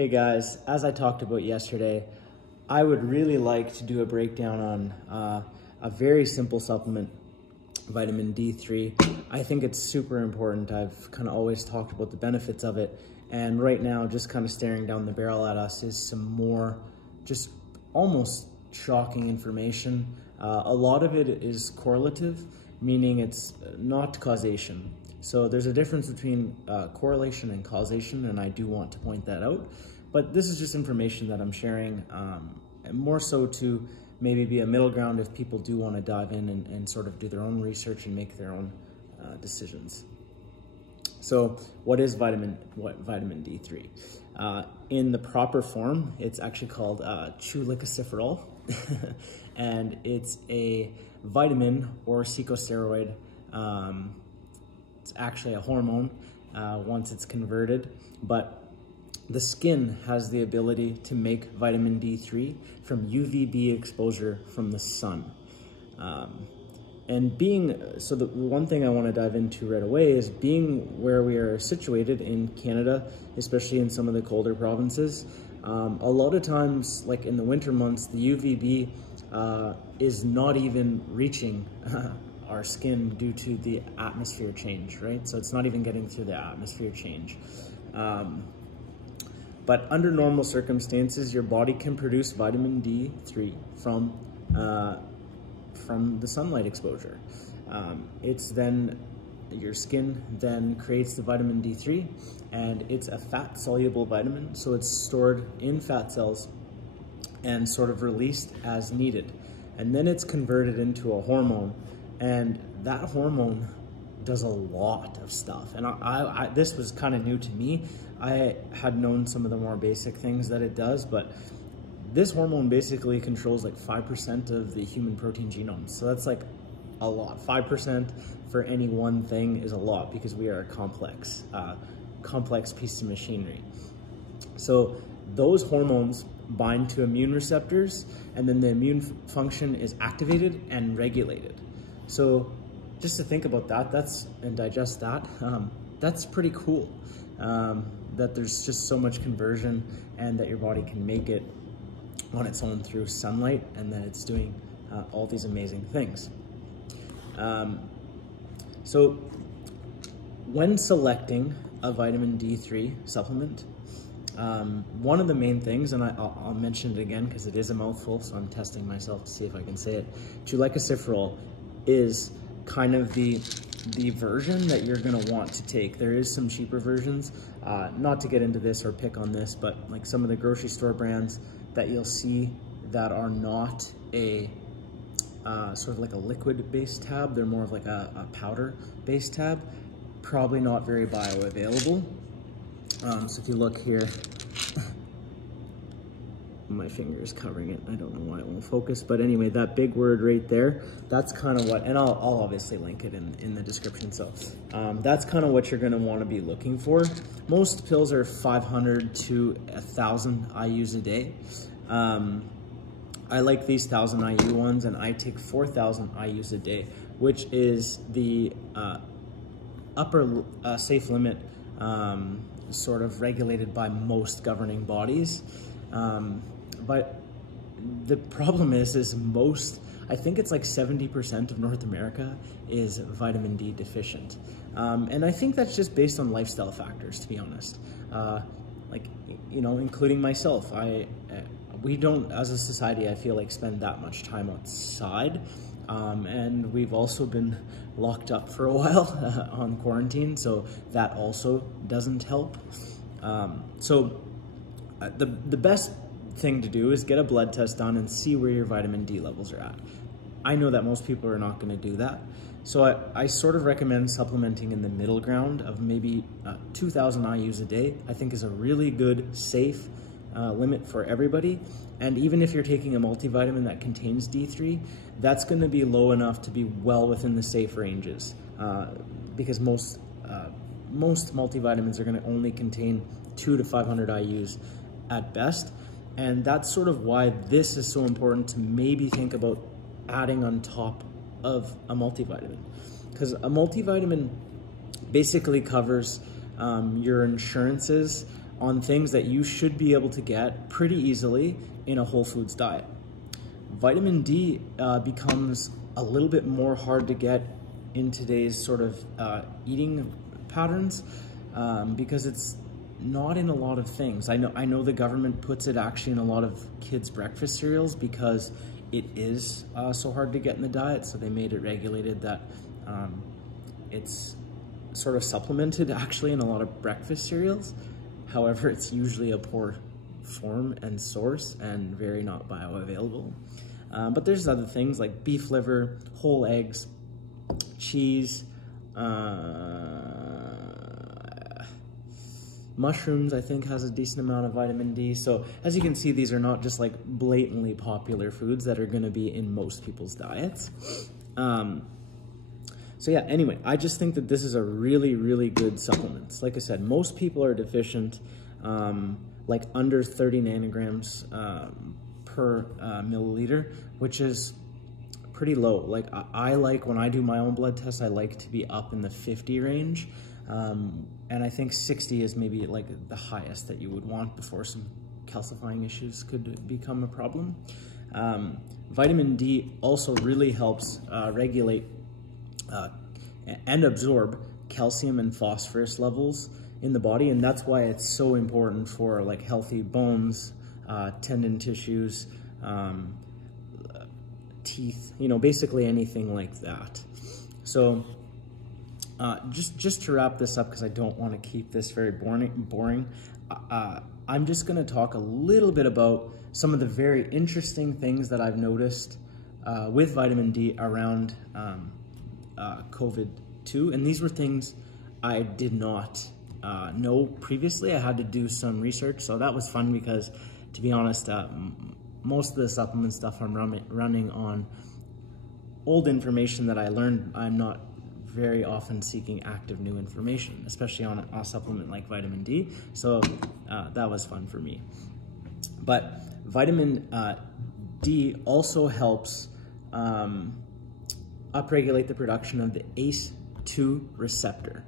Hey guys, as I talked about yesterday, I would really like to do a breakdown on a very simple supplement, vitamin D3. I think it's super important. I've kind of always talked about the benefits of it. And right now, just kind of staring down the barrel at us is some more just almost shocking information. A lot of it is correlative, meaning it's not causation. So there's a difference between correlation and causation, and I do want to point that out. But this is just information that I'm sharing, and more so to maybe be a middle ground if people do want to dive in and sort of do their own research and make their own decisions. So what is vitamin D3? In the proper form, it's actually called cholecalciferol, and it's a vitamin or secosteroid. It's actually a hormone once it's converted, but the skin has the ability to make vitamin D3 from UVB exposure from the sun. So the one thing I want to dive into right away is being where we are situated in Canada, especially in some of the colder provinces. A lot of times, like in the winter months, the UVB is not even reaching our skin due to the atmosphere change, right? So it's not even getting through the atmosphere change. But under normal circumstances, your body can produce vitamin D3 from the sunlight exposure. It's then, your skin then creates the vitamin D3, and it's a fat-soluble vitamin, so it's stored in fat cells and sort of released as needed. And then it's converted into a hormone, and that hormone does a lot of stuff. And this was kind of new to me. I had known some of the more basic things that it does, but this hormone basically controls like 5% of the human protein genome. So that's like a lot. 5% for any one thing is a lot because we are a complex piece of machinery. So those hormones bind to immune receptors, and then the immune function is activated and regulated. So just to think about that, and digest that, that's pretty cool. That there's just so much conversion, and that your body can make it on its own through sunlight, and that it's doing all these amazing things. So when selecting a vitamin D3 supplement, one of the main things, and I'll mention it again because it is a mouthful, so I'm testing myself to see if I can say it. cholecalciferol is kind of the version that you're gonna want to take. There is some cheaper versions, not to get into this or pick on this, but like some of the grocery store brands that you'll see that are not a sort of like a liquid-based tab, they're more of like a powder-based tab, probably not very bioavailable. So if you look here, my finger is covering it. I don't know why it won't focus, but anyway, that big word right there, that's kind of what, and I'll obviously link it in the description. So that's kind of what you're gonna wanna be looking for. Most pills are 500 to 1,000 IUs a day. I like these 1,000 IU ones, and I take 4,000 IUs a day, which is the upper safe limit, sort of regulated by most governing bodies. But the problem is most, I think it's like 70% of North America is vitamin D deficient. And I think that's just based on lifestyle factors, to be honest. Like, you know, including myself, we don't, as a society, I feel like spend that much time outside. And we've also been locked up for a while on quarantine, so that also doesn't help. So the best thing to do is get a blood test done and see where your vitamin D levels are at. I know that most people are not going to do that, so I sort of recommend supplementing in the middle ground of maybe 2,000 IUs a day. I think is a really good, safe limit for everybody. And even if you're taking a multivitamin that contains D3, that's going to be low enough to be well within the safe ranges, because most multivitamins are going to only contain 200 to 500 IUs at best. And that's sort of why this is so important to maybe think about adding on top of a multivitamin, because a multivitamin basically covers your insurances on things that you should be able to get pretty easily in a whole foods diet. Vitamin D becomes a little bit more hard to get in today's sort of eating patterns because it's not in a lot of things. I know the government puts it actually in a lot of kids' breakfast cereals because it is so hard to get in the diet, so they made it regulated that it's sort of supplemented actually in a lot of breakfast cereals. However, it's usually a poor form and source and very not bioavailable. But there's other things like beef liver, whole eggs, cheese, mushrooms, I think, has a decent amount of vitamin D. So as you can see, these are not just like blatantly popular foods that are going to be in most people's diets. So yeah, anyway, I just think that this is a really, really good supplement. Like I said, most people are deficient, like under 30 nanograms per milliliter, which is pretty low. Like I like, when I do my own blood test, I like to be up in the 50 range. And I think 60 is maybe like the highest that you would want before some calcifying issues could become a problem. Vitamin D also really helps regulate and absorb calcium and phosphorus levels in the body, and that's why it's so important for like healthy bones, tendon tissues, teeth, you know, basically anything like that. So just to wrap this up, because I don't want to keep this very boring, I'm just going to talk a little bit about some of the very interesting things that I've noticed with vitamin D around COVID-2, and these were things I did not know previously. I had to do some research, so that was fun because, to be honest, most of the supplement stuff I'm running on old information that I learned. I'm not very often seeking active new information, especially on a supplement like vitamin D, so that was fun for me. But vitamin D also helps upregulate the production of the ACE2 receptor.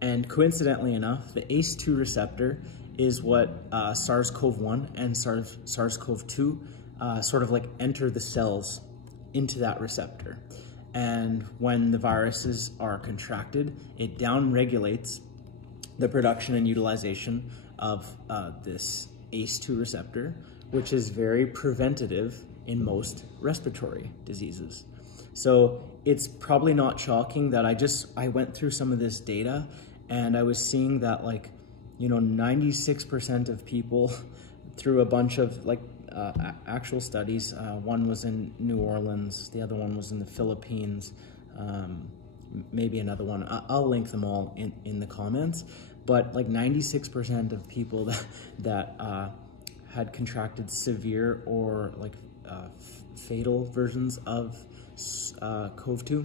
And coincidentally enough, the ACE2 receptor is what SARS-CoV-1 and SARS-CoV-2 sort of like enter the cells into that receptor. And when the viruses are contracted, it downregulates the production and utilization of this ACE2 receptor, which is very preventative in most respiratory diseases. So it's probably not shocking that I went through some of this data, and I was seeing that, like, you know, 96% of people through a bunch of like actual studies, one was in New Orleans, the other one was in the Philippines, maybe another one, I'll link them all in the comments, but like 96% of people that had contracted severe or like fatal versions of CoV-2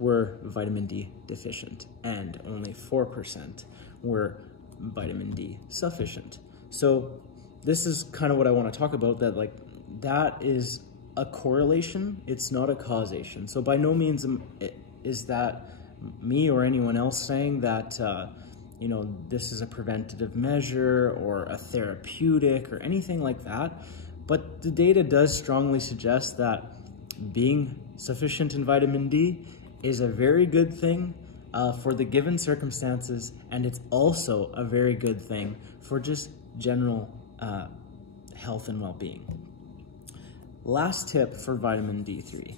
were vitamin D deficient, and only 4% were vitamin D sufficient. So this is kind of what I want to talk about, that like that is a correlation, it's not a causation. So by no means is that me or anyone else saying that you know, this is a preventative measure or a therapeutic or anything like that, but the data does strongly suggest that being sufficient in vitamin D is a very good thing for the given circumstances, and it's also a very good thing for just general health and well-being. Last tip for vitamin D3.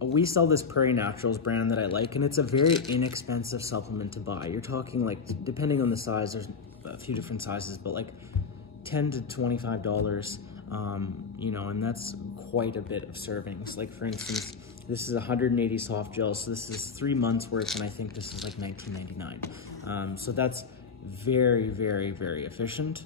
We sell this Prairie Naturals brand that I like, and it's a very inexpensive supplement to buy. You're talking, like, depending on the size, there's a few different sizes, but like $10 to $25, you know, and that's quite a bit of servings. Like, for instance, this is 180 soft gels, so this is 3 months worth, and I think this is like $19.99. So that's very, very, very efficient.